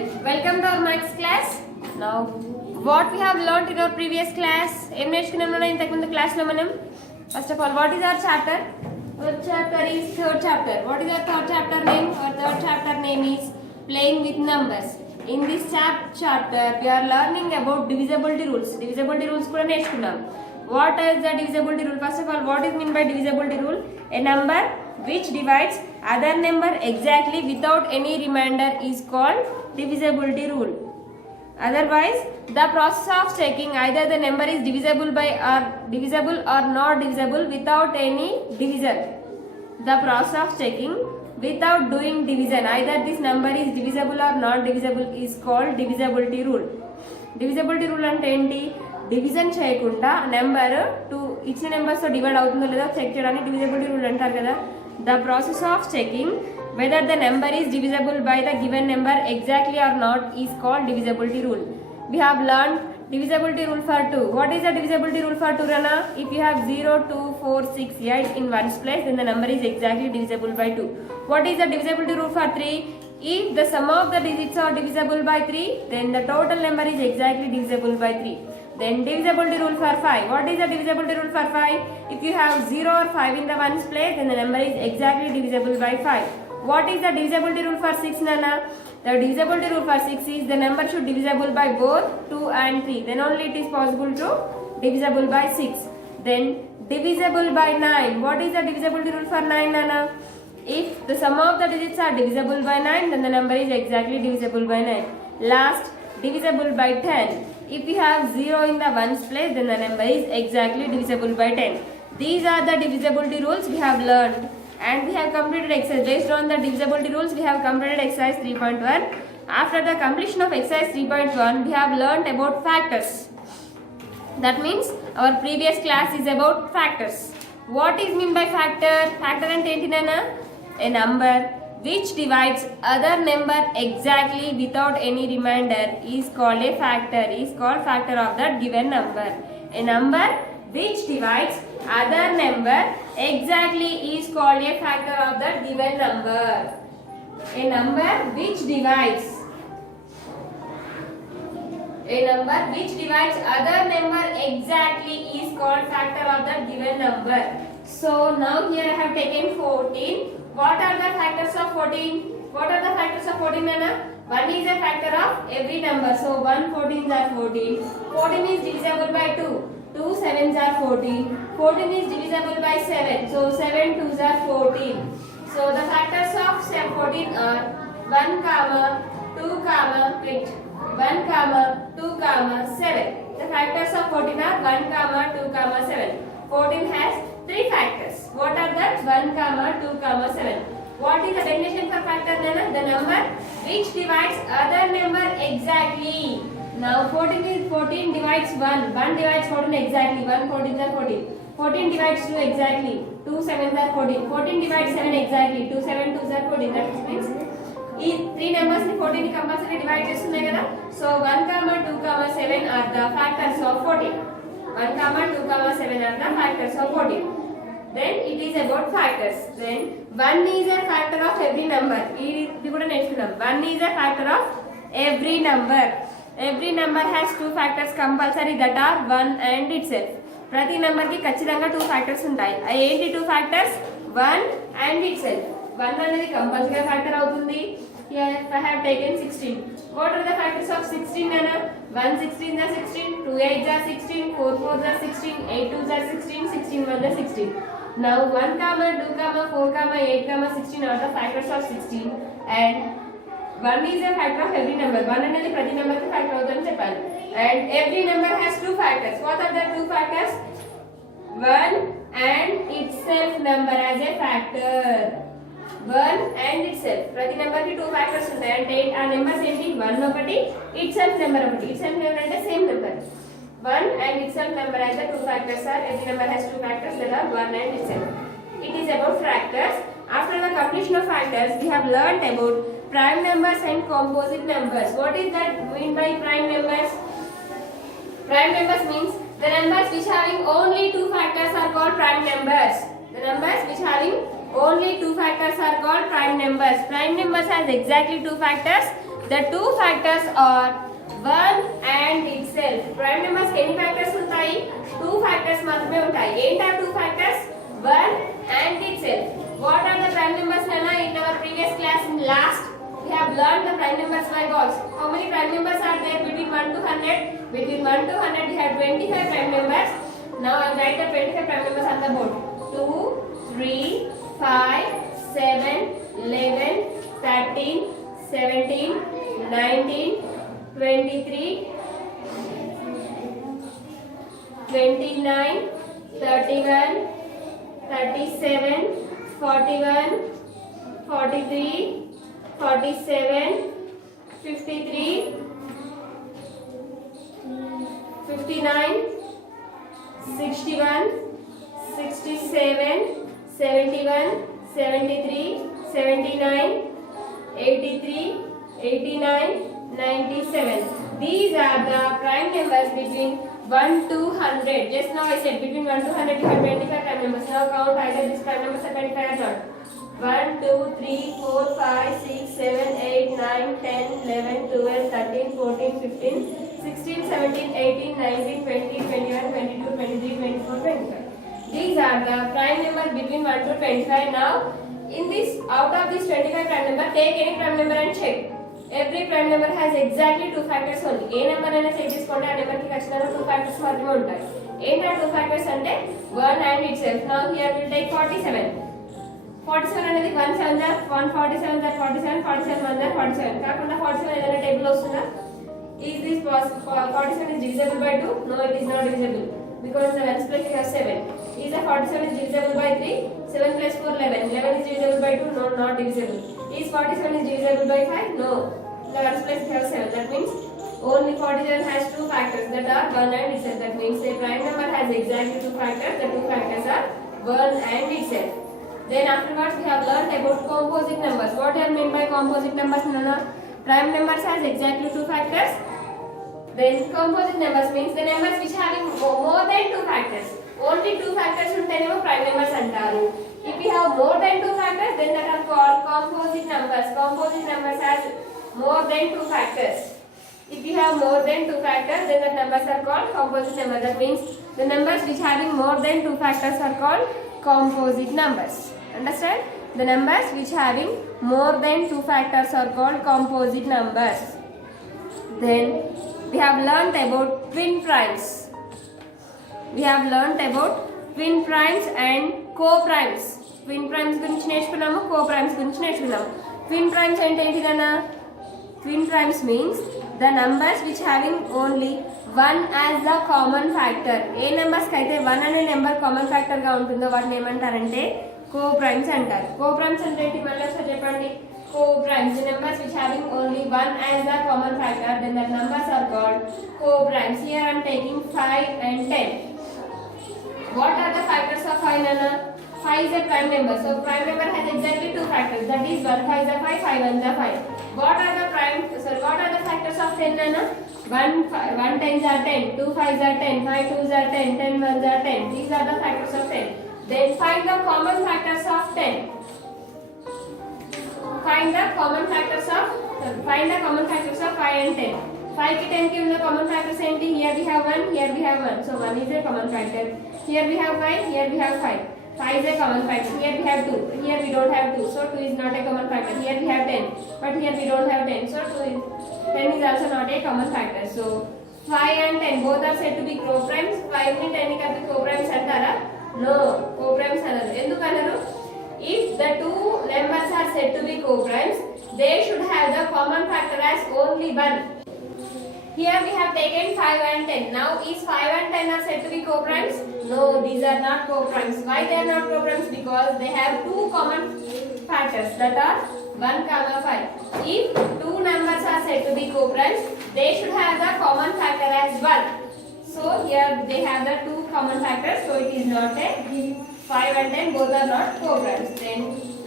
children, welcome to our maths class. Now, what we have learnt in our previous class? Em నేర్చుకున్నాం మనం ఇంతకు ముందు class లో మనం. First of all, what is our chapter? Our chapter is third chapter. What is our third chapter name? Our third chapter name is playing with numbers. In this chapter, we are learning about divisibility rules. Divisibility rules కూడా నేర్చుకున్నాం. What is the divisibility rule? First of all, what is meant by divisibility rule? A number which divides other number exactly without any remainder is called divisibility rule. Otherwise, the process of checking either the number is divisible or not divisible without any division. The process of checking without doing division, either this number is divisible or not divisible, is called divisibility rule. Divisibility rule అంటే ఏంటి? Division చేయకుండా number ఇచ్చిన numbers తో divide అవుతుందో లేదో check చేయడానికి divisibility rule అంటారు కదా. The process of checking whether the number is divisible by the given number exactly or not is called divisibility rule. We have learned divisibility rule for 2. What is the divisibility rule for 2, Rana? If you have 0, 2, 4, 6, 8 in ones place, then the number is exactly divisible by 2. What is the divisibility rule for 3? If the sum of the digits are divisible by 3, then the total number is exactly divisible by 3. Then divisibility rule for 5. What is the divisibility rule for 5? If you have 0 or 5 in the ones place, then the number is exactly divisible by 5. What is the divisibility rule for 6, Nana? The divisibility rule for 6 is the number should divisible by both 2 and 3. Then only it is possible to divisible by 6. Then divisible by 9. What is the divisibility rule for 9, Nana? If the sum of the digits are divisible by 9, then the number is exactly divisible by 9. Last, divisible by 10. If you have 0 in the ones place, then the number is exactly divisible by 10. These are the divisibility rules we have learned. And we have completed exercise. Based on the divisibility rules, we have completed exercise 3.1. After the completion of exercise 3.1, we have learnt about factors. That means our previous class is about factors. What is mean by factor? Factor and enti nana? A number which divides other number exactly without any remainder is called a factor. Is called factor of that given number. A number which divides other number exactly is called a factor of that given number. A number which divides other number exactly is called factor of that given number. So now here I have taken 14. What are the factors of 14? What are the factors of 14, Nana? 1 is a factor of every number. So 1 14s are 14. 14 is divisible by 2. 2 7s are 14. 14 is divisible by 7. So 7 2s are 14. So the factors of 14 are 1 comma 2 comma 2 comma 7. The factors of 14 are 1 comma 2 comma 7. 14 has 3 factors. What are that? 1 comma 2 comma 7. What is the definition for factor, Nana? The number which divides other number exactly. Now 14 divides 1. 1 divides 14 exactly. 1 14s are 14. 14 divides 2 exactly. 2 7s are 14. 14 divides 7 exactly. 2 7 2s are 14. That means ఈ 3 numbers ని 14 ని compulsory divide చేస్తున్నాయి కదా. So 1 2 7 are the factors of 14. 1 2 7 are the factors of 14. Then it is about factors. Then 1 is a factor of every number. ఇది కూడా నేర్చుకున్నాం. 1 is a factor of every number. Every number has 2 factors compulsory that are 1 and itself. ప్రతి number కి ఖచ్చితంగా 2 factors ఉంటాయి. ఏంటి 2 factors? 1 and itself. 1 అనేది compulsory factor అవుతుంది. Here I have taken 16. What are the factors of 16, Nana? 1 16s are 16, 2 8s are 16, 4 4s are 16, 8 2s are 16, 16 1s are 16. Now 1 comma 2 comma 4 comma 8 comma 16 are the factors of 16 and 1 is a factor of every number. 1 అనేది ప్రతి number కి factor అవుతుందని చెప్పాను. And every number has 2 factors. What are the 2 factors? 1 and itself number as a factor. 1 and itself. ప్రతి number కి 2 factors ఉంటాయి. అంటే ఆ నెంబర్స్ ఏంటి? 1 ఒకటి, itself నెంబర్ ఒకటి. itself నెంబర్ అంటే same number. 1 and itself number as the 2 factors are. Every number has 2 factors that are 1 and itself. It is about factors. After the completion of factors, we have learnt about prime numbers and composite numbers. What is that mean by prime numbers? Prime numbers means the numbers which having only 2 factors are called prime numbers. The numbers which having only 2 factors are called prime numbers. Prime numbers has exactly 2 factors. The two factors are 1 and itself. Prime numbers ఎన్ని factors ఉంటాయి? 2 factors మాత్రమే ఉంటాయి. ఏంటి ఆ 2 factors? 1 and itself. What are the prime numbers Nana? In our previous class in last we have learned the prime numbers by Gauss. How many prime numbers are there between 1 to 100? Between 1 to 100 we have 25 prime numbers. Now I write the 25 prime numbers on the board. 2, 3, 5, 7, 11, 13, 17, 19, 23, 29, 31, 37, 41, 43, 47, 53, 59, 61, 67, 71, 73, 79, 83, 89, 97. These are the prime numbers between 1 to 100. Just now I said between 1 to 100 you have 25 prime numbers. Now count either these prime numbers are 25 or not. 1, 2, 3, 4, 5, 6, 7, 8, 9, 10, 11, 12, 13, 14, 15, 16, 17, 18, 19, 20, 21, 22, 23, 24, 25. These are the prime numbers between 1 to 25. Now, in this, out of this 25 prime number, take any prime number and check. Every prime number has exactly 2 factors only. A number అయినా check చేసుకోండి ఆ number కి ఖచ్చితంగా 2 factors మాత్రమే ఉంటాయి. ఏంటి ఆ 2 factors అంటే 1 and itself. Now here we will take 47. 47 అనేది 1 7 దా 147 దా 47 47 1 దా 47 కాకుండా 47 ఏదైనా టేబుల్ వస్తుందా? Is this 47 is divisible by 2? No, it is not divisible because the 1's place we have 7. Is the 47 is divisible by 3? 7 plus 4 11. 11 is divisible by 2? No, not divisible. Is 47 is divisible by 5? No. The 1's place we have 7. That means only 47 has 2 factors that are 1 and itself. That means a prime number has exactly 2 factors. The 2 factors are 1 and itself. Then afterwards we have learned about composite numbers. What do you mean by composite numbers, Nana? Prime numbers has exactly 2 factors. Then composite numbers means the numbers which having more than 2 factors. Only 2 factors ఉంటేనేమో prime numbers అంటారు. If we have more than 2 factors, then that are called composite numbers. Composite numbers has more than 2 factors. If you have more than 2 factors, then the numbers are called composite numbers. That means the numbers which having more than 2 factors are called composite numbers. Understand? The numbers which having more than 2 factors are called composite numbers. Then we have learnt about twin primes. We have learnt about twin primes and co-primes. Twin primes గురించి నేర్చుకున్నాము, co-primes గురించి నేర్చుకున్నాము. Twin primes అంటే ఏంటిదన్నా? Twin primes means the numbers which having only 1 as the common factor. A numbers కి అయితే 1 అనే number common factor గా ఉంటుందో వాటిని ఏమంటారంటే co-primes అంటారు. Co-primes అంటే ఏంటి మళ్ళీ ఒకసారి చెప్పండి. Co-primes, the numbers which having only 1 as the common factor, then the numbers are called co-primes. Here I am taking 5 and 10. What are the factors of 5, Nana? 5 is a prime number. So prime number has exactly 2 factors. That is 1 5 is 5, 5 1 is 5. What are the factors of 10, Nana? 1 10s are 10, 2 5s are 10, 5 2s are 10, 10 1s are 10. These are the factors of 10. Then find the common factors of 10. Find the common factors of 5 and 10. 5 ki 10 ki unna common factors enti? Here we have 1, here we have 1. So 1 is a common factor. Here we have 5, here we have 5. 5 is a common factor. Here we have 2. Here we don't have 2. So 2 is not a common factor. Here we have 10. But here we don't have 10. So 10 is also not a common factor. So 5 and 10 both are said to be co-primes. 5 ni 10 ni kalpi co-primes antara? No, co-primes anadu. Enduku anaru? If the two numbers are said to be co-primes, they should have the common factor as only 1. Here we have taken 5 and 10. Now is 5 and 10 are said to be co-primes? No, these are not co-primes. Why they are not co-primes? Because they have 2 common factors that are 1, 5. If 2 numbers are said to be co-primes, they should have the common factor as 1. So here they have the 2 common factors. So it is not a 5 and 10 both are not co-primes. Then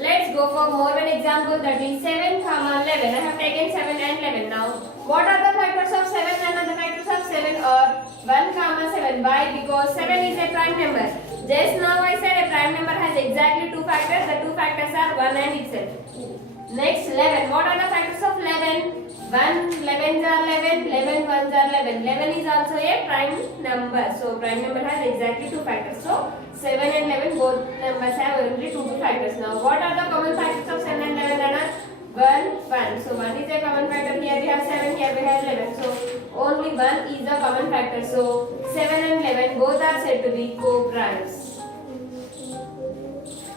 let's go for more an example, that is 7, 11. I have taken 7 and 11. Now what are the factors of 7? And the factors of 7 are 1, 7. Why? Because 7 is a prime number. Just now I said a prime number has exactly 2 factors. The 2 factors are 1 and itself. Next 11. What are the factors of 11? 1 11s are 11, 11 1s are 11. 11 is also a prime number. So prime number has exactly two factors. So 7 and 11 both numbers have only two factors. Now what are the common factors of 7 and 11? Anna? 1 1. So 1 is a common factor. Here we have 7, here we have 11. So only 1 is the common factor. So 7 and 11 both are said to be co-primes.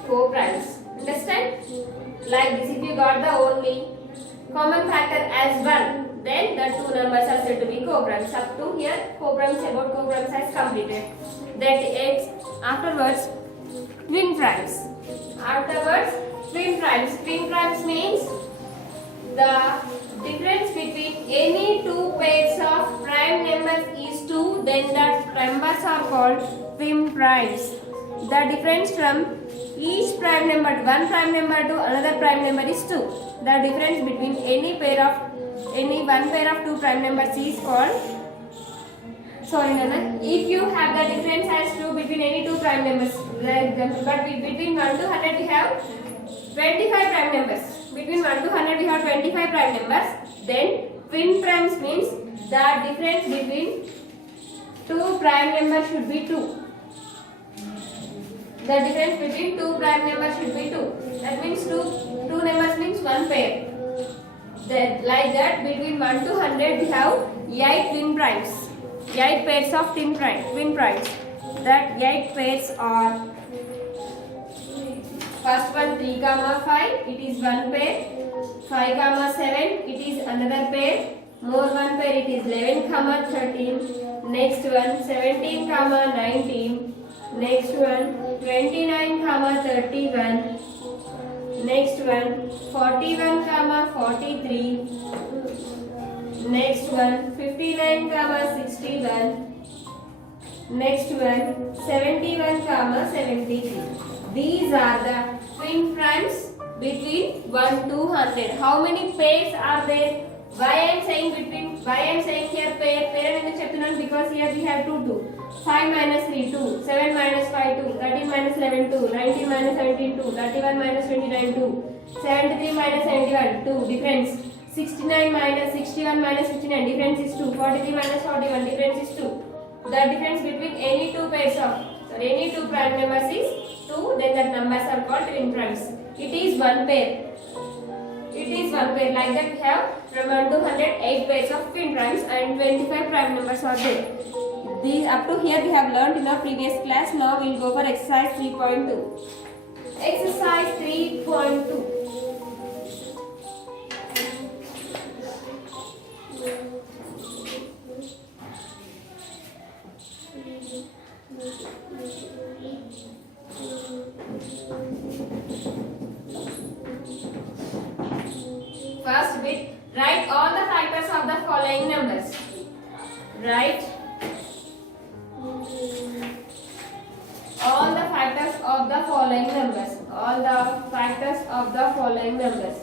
Co-primes. Understand? Like this, if you got the only common factor as 1, then the two numbers are said to be co-primes. Up to here, co-primes, about co-primes has completed. That is, afterwards, twin primes. Afterwards, twin primes. Twin primes means the difference between any two pairs of prime numbers is 2, then the numbers are called twin primes. The difference from each prime number, one prime number to another prime number is 2. The difference between one pair of two prime numbers is called, if you have the difference as 2 between any two prime numbers, but between 1 to 100 we have 25 prime numbers. Between 1 to 100 we have 25 prime numbers. Then twin primes means the difference between two prime numbers should be 2. The difference between two prime numbers should be 2. That means two numbers means one pair. Then like that, between 1 to 100 we have 8 twin primes. 8 pairs of twin primes. That 8 pairs are, first one 3, 5, it is one pair. 5, 7, it is another pair. More one pair, it is 11, 13. Next one 17, 19. Next one 29, 31. Next one 41, 43. Next one 59, 61. Next one 71, 73. These are the twin primes between 1 to 100. How many pairs are there? Why I am saying here pair because here we have 2. 5 minus 3, 2. 7 minus 5, 2. 13 minus 11, 2. 19 minus 17, 2. 31 minus 29, 2. 73 minus 71, 2. Difference. 69 minus 61 minus 59. Difference is 2. 43 minus 41. Difference is 2. The difference between any two prime numbers is 2. Then that numbers are called twin primes. It is one pair. Like that we have from 1 to 100 8 pairs of twin primes and 25 prime numbers are there. These up to here we have learned in our previous class. Now we will go for exercise 3.2. Exercise 3.2. First bit, write all the factors of the following numbers. Write all the factors of the following numbers. All the factors of the following numbers.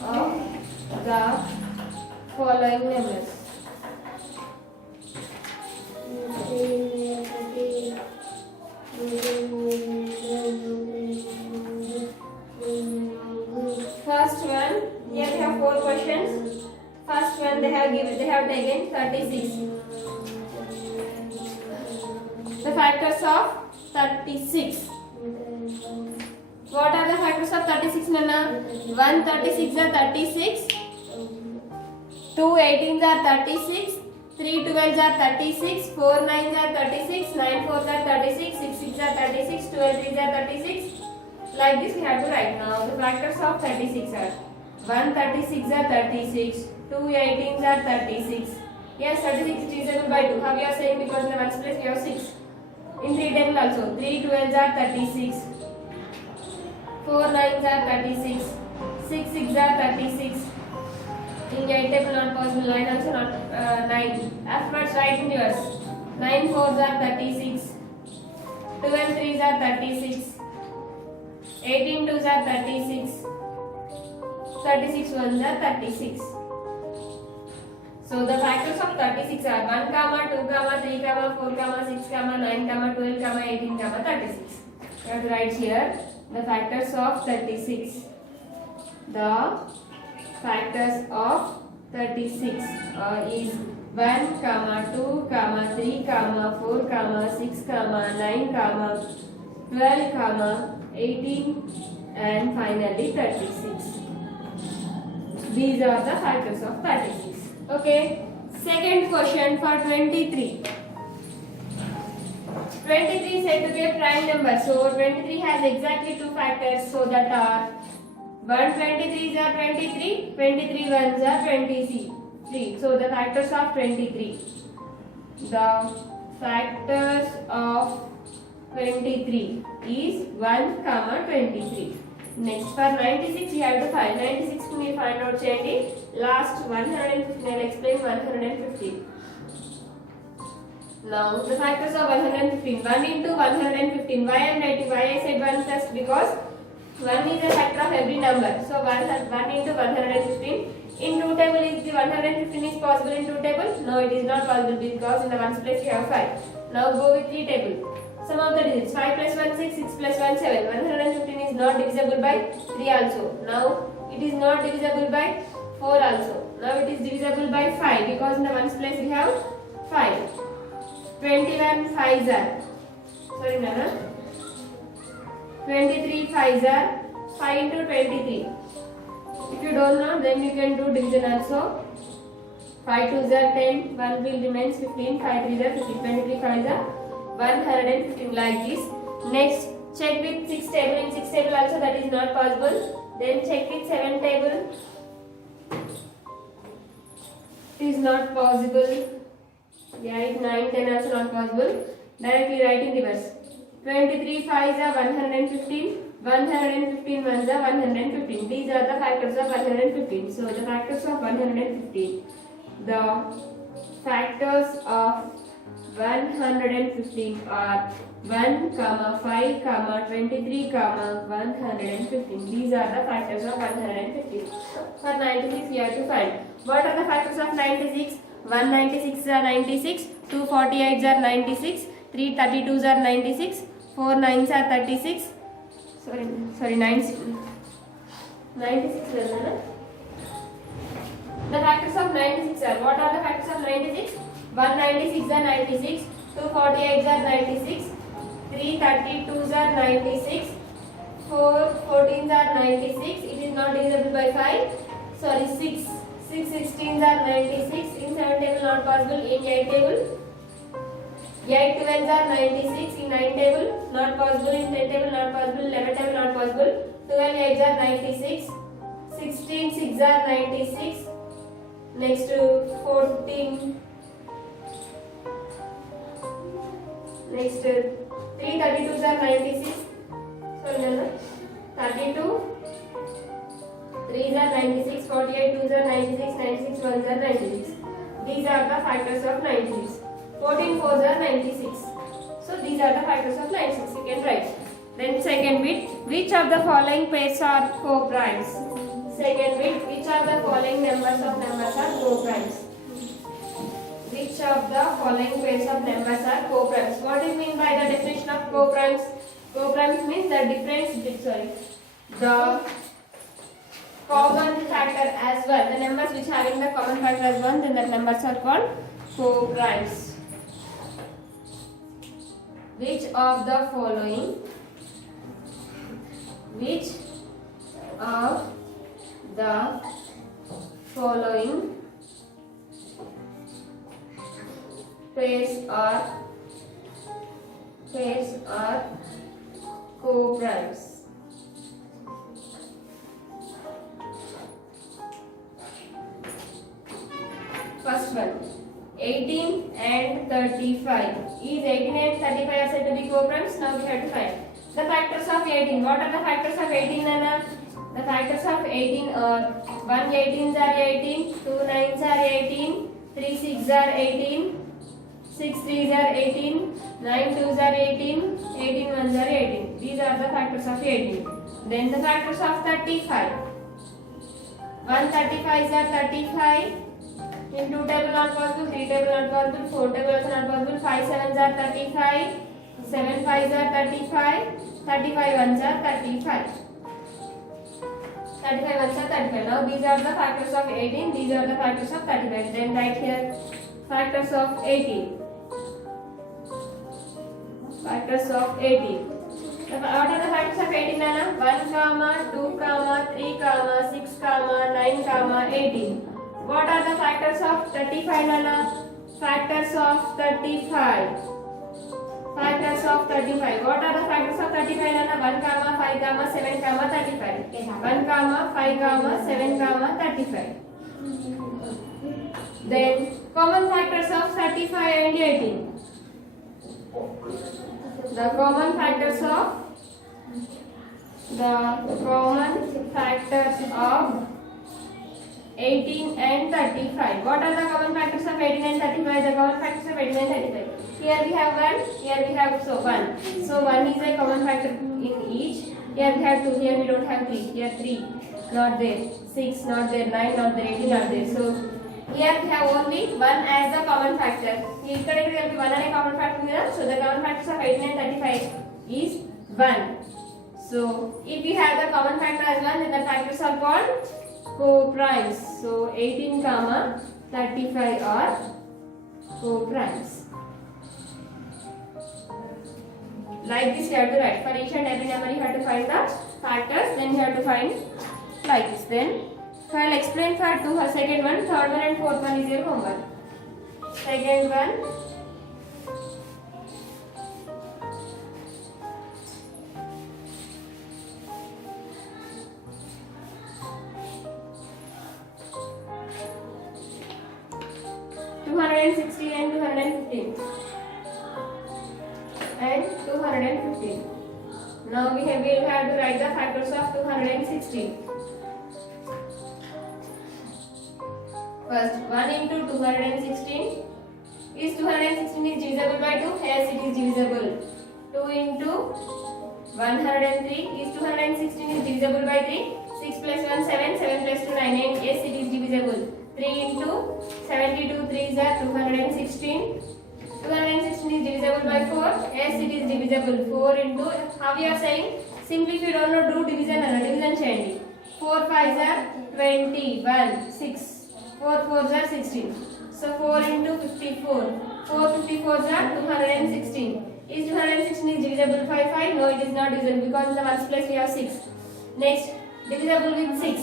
Of the following numbers. First one, here we have 4 questions. First one they have taken 36. The factors of 36. What are the factors of 36, Nana? 1 36 are 36. 2 18s are 36. 3 12s are 36. 4 9s are 36. 9 4s are 36. 6 6 are 36. 12 3s are 36. Like this we have to write. Now the factors of 36 are 1 36 are 36. 2 18s are 36. Yes, 36 is divisible by 2. How we are saying, because in the ones place we have 6. In 3 table also 3 12s are 36. 4 9s are 36. 6 6 are 36. In 8 table not possible. 9 also not 9. Afterwards write in yours. 9 4s are 36. 12 3s are 36. 18 2s are 36. 36 1s are 36. So the factors of 36 are 1, 2, 3, 4, 6, 9, 12, 18, 36. You have to write here the factors of 36. The factors of 36 is 1, 2, 3, 4, 6, 9, 12, 18 and finally 36. These are the factors of 36. Okay. Second question for 23. 23 said to be a prime number. So 23 has exactly two factors. So that are 123s are 23, 23 ones are 23. So the factors of 23. The factors of 23 is 1, 23. Next for 96 we have to find. 96 we find out cheyandi. Last 115 I will explain 115. Now the factors of 115. 1 into 115. Why I am writing? Why I said 1 plus? Because 1 is a factor of every number. So 1 into 115. In 2 table is the 115 is possible in 2 table? No, it is not possible because in the 1's place you have 5. Now go with 3 table. Sum of the digits. 5 plus 1 6, 6 plus 1 7. 115 is not divisible by 3 also. Now it is not divisible by 4 also. Now it is divisible by 5 because in the 1's place we have 5. 21 5s are. Sorry Nana. 23 5s are 5 into 23. If you don't know, then you can do division also. 5 2s are 10, 1 will remains 15, 5 3s are 15, 23 5s are 115 like this. Next, check with 6 table. In 6 table also that is not possible. Then check with 7 table. It is not possible. 8, 9, 10 also not possible. Directly write in reverse. 23 5s are 115. 115 ones are 115. These are the factors of 115. So the factors of 115. The factors of 115 are 1, 5, 23, 115. These are the factors of 115. For 96 we have to find. What are the factors of 96? 196 are 96, 2 48s are 96, 3 32s are 96, 4 9s are 36. Sorry 96 is the factors of 96 are. What are the factors of 96? 196 are 96, 2 48s are 96, 3 32s are 96, 4 14s are 96. It is not divisible by 5. Sorry 6 16s are 96. In 7 table not possible. In 8 table 8 12s are 96. In 9 table not possible. In 10 table not possible. 11 table not possible. 12 8s are 96. 16 6 are 96. Next 14. Next 3 32s are 96. Sorry no. 32 3s are 96. 48 2s are 96. 96 1s are 96. These are the factors of 96. 14 4s are 96. So these are the factors of 96. You can write. Then second bit, which of the following pairs are co-primes? Second bit, which of the following numbers are co-primes? Which of the following pairs of numbers are co-primes? What is mean by the definition of co-primes? Co-primes means the the common factor as well. The numbers which having the common factor as one, then the numbers are called co-primes. Which of the following pairs are co-primes? First one, 18 and 35. Is 18 and 35 are said to be co-primes? Now we have to find the factors of 18. What are the factors of 18, Nana? The factors of 18 are 1 18s are 18, 2 9s are 18, 3 6s are 18, 6 3s are 18, 9 2s are 18, 18 1s are 18. These are the factors of 18. Then the factors of 35. 1 35s are 35. In 2 table not possible, 3 table not possible, 4 table also not possible, 5 7s are 35, 7 5s are 35, 35 1s are 35. 35 ones are 35. Now these are the factors of 18. These are the factors of 35. Then write here factors of 18. Factors of 18. What are the factors of 18, Nana? 1, comma, 2, comma, 3, comma, 6, comma, 9, comma, 18. What are the factors of 35, Nana? Factors of 35. Factors of 35. What are the factors of 35, Nana? 1, comma, 5, comma, 7, comma, 35. 1, comma, 5, comma, 7, comma, 35. Then common factors of 35 and 18. The common factors of 18 and 35. What are the common factors of 18 and 35? The common factors of 18 and 35. Here we have 1, here we have 1. So 1 is a common factor in each. Here we have 2, here we don't have 3. Here 3, not there. 6, not there. 9, not there. 18, not there. So here we have only 1 as the common factor. Here will be 1 and a common factor here. So the common factors of 18 and 35 is 1. So if we have the common factor as 1, then the factors are called co-primes. So 18, comma 35 are co-primes. Like this you have to write. For each and every number you have to find the factors. Then you have to find like this. Then so I will explain for second one, third one and fourth one is your homework. Second one. And 215 and 215. Now we will have to write the factors of 216. First, 1 into 216 is 216 is divisible by 2. Yes, it is divisible. 2 into 103 is 216 is divisible by 3. 6 plus 1 7, 7 plus 2 9. And yes, it is divisible. 3 into 72 3s are 216. 216 is divisible by 4. Yes, it is divisible. 4 into, how we are saying? Simply if you don't know, do division and division change. 4 5s are 21. 6. 4 4s are 16. So 4 into 54. 4 54s are 216. Is 216 is divisible by 5? No, it is not divisible because in the ones place we have 6. Next, divisible with 6.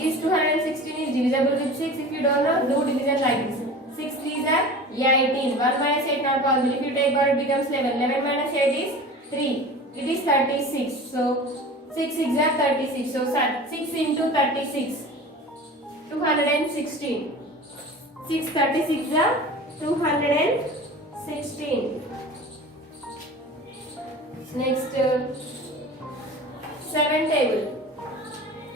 Is 216 is divisible with 6? If you don't know, do division like this. 6 3s are 18. 1 minus 8 not possible. If you take out, it becomes 11. 11 minus 8 is 3. It is 36. So 6 6 are 36. So 6 into 36. 216. 6 36 are 216. Next, 7 table.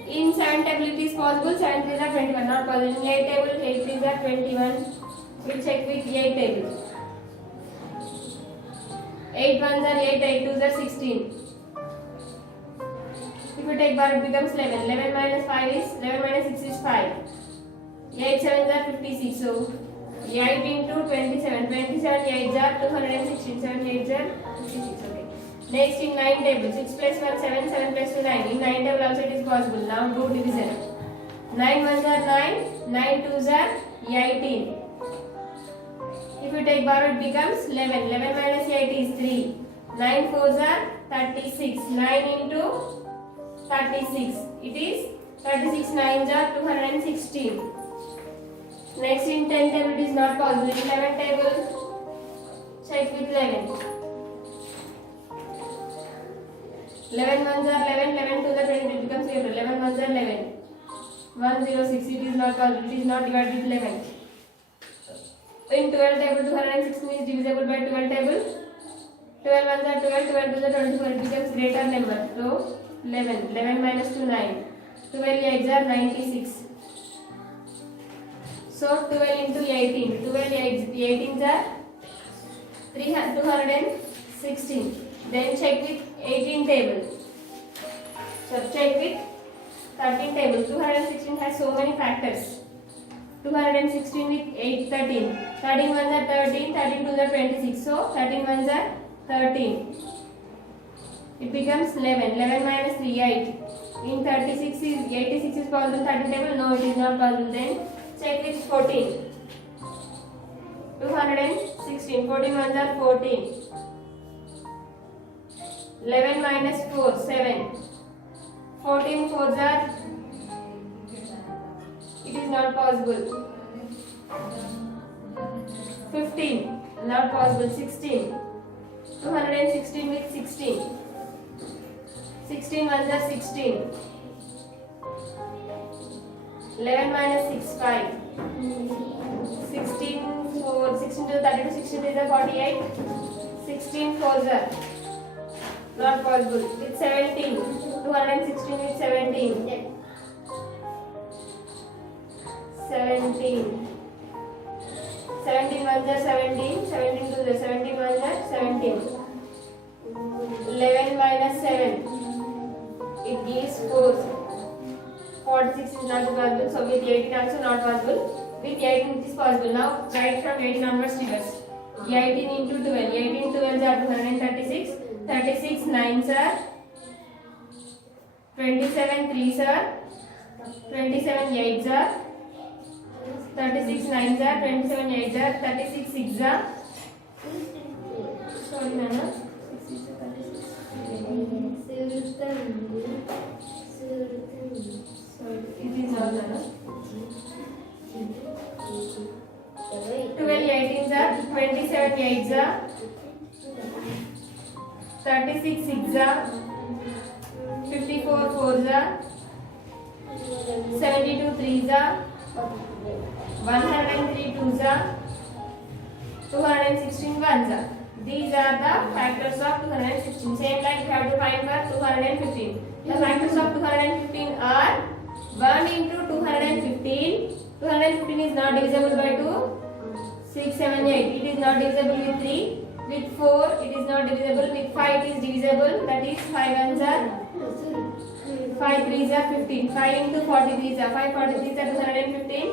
In 7 table it is possible. 7 3s are 21. Not possible. In 8 table, 8 3s are 21. We check with 8 table. 8 1s are 8. 8 2s are 16. If you take bar, it becomes 11. 11 minus 5 is 11 minus 6 is 5. 8 7s are 56. So 8 into 27. 27 8s are 216. 7 8s are 56. Okay. Next, in 9 table, 6 plus 1 7. 7 plus 2 9. In 9 table also it is possible. Now do division. 9 1s are 9. 9 2s are 18. If you take bar, it becomes 11. 11 minus 8 is 3. 9 4s are 36. 9 into 36. It is 36 9s are 216. Next, in 10 table it is not possible. In 11 table, check with 11. 11 1s are 11. 11 2s are 20. It becomes 0. 11 1s are 11. 106. It is not possible. It is not divided with 11. In 12 table, 216 is divisible by 12 table. 12 1s are 12. 12 2s are 24. It becomes greater number. So 11. 11 minus 2 9. 12 8s are 96. So 12 into 18. 12 18s are 216. Then check with 18 table. So check with 13 table. 216 has so many factors. 216 with 8 13. 13 1s are 13. 13 2s are 26. So 13 1s are 13. It becomes 11. 11 minus 3 8. In 36 is 86 is possible in 13 table? No, it is not possible. Then check with 14. 216. 14 ones are 14. 11 minus 4, 7. 14 fours are, it is not possible. 15, not possible. 16. 216 with 16. 16 ones are 16. 11 minus 6, 5. 16 4, 16 to 32, 16 is a 48. 16 fours are not possible. With 17, 216 with 17. 17. 17 ones are 17. 17 to the 17 ones are 17. 11 minus 7. It gives 4. 46 is not possible. So with 18 also not possible. With 18 it is possible. Now write from 18 onwards figures. 18 into 12. 18 12s are 236. 36 9s are 27 3s are 27 8s are 36 9s are 27 8s are 36 6s are, sorry Nana, 6 is 36. Sorry, it is not Nana. 12 18s are 27 8s are 36 6s are 54 4s are 72 3s are 103 2s are 216 1s are. These are the factors of 216. Same like we have to find for 215. The factors of 215 are 1 into 215. 215 is not divisible by 2. 6 7 8. It is not divisible with 3. With 4 it is not divisible. With 5 it is divisible. That is 5 ones are 5 3s are 15. 5 into 43s are 5 43s are 215.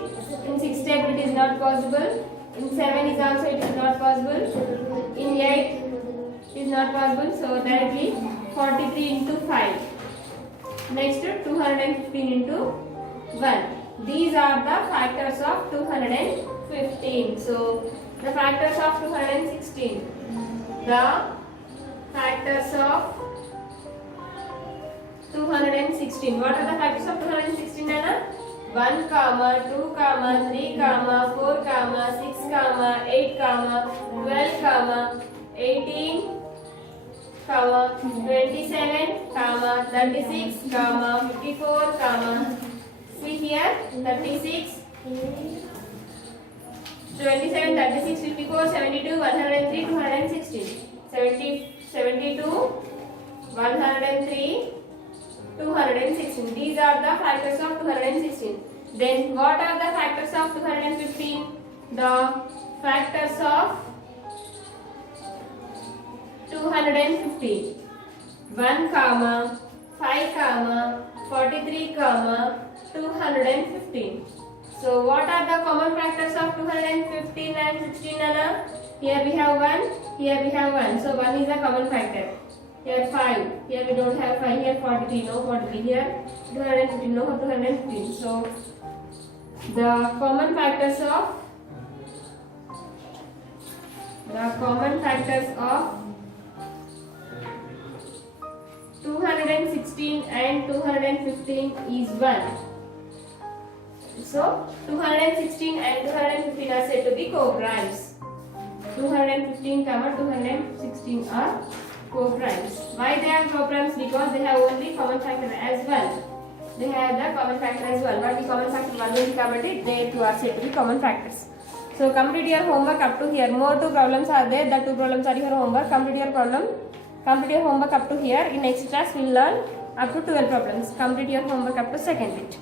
In 6 step it is not possible. In 7 is also it is not possible. In 8 it is not possible. So directly 43 into 5. Next 215 into 1. These are the factors of 215. So the factors of 216. The factors of 216. What are the factors of 216, Nana? 1, 2, 3, 4, 6, 8, 12, 18, 27, 36, 54, see here 36, 27, 36, 54, 72, 103, 216, 72, 103, 216. These are the factors of 216. Then what are the factors of 215? The factors of 215. 1, 5, 43, 215. So what are the common factors of 215 and 16, Nana? Here we have 1, here we have 1. So 1 is a common factor. Here 5, here we don't have 5, here 43, no 43, here 215, no 215. So the common factors of 216 and 215 is 1. So 216 and 215 are said to be co-primes. 215, 216 are co-primes. Why they are co-primes? Because they have only common factor as well. They have the common factor as well. But the common factor 1 is kabatti, they two are said to be common factors. So complete your homework up to here. More 2 problems are there. The 2 problems are your homework. Complete your homework up to here. In next class we will learn up to 12 problems. Complete your homework up to second bit.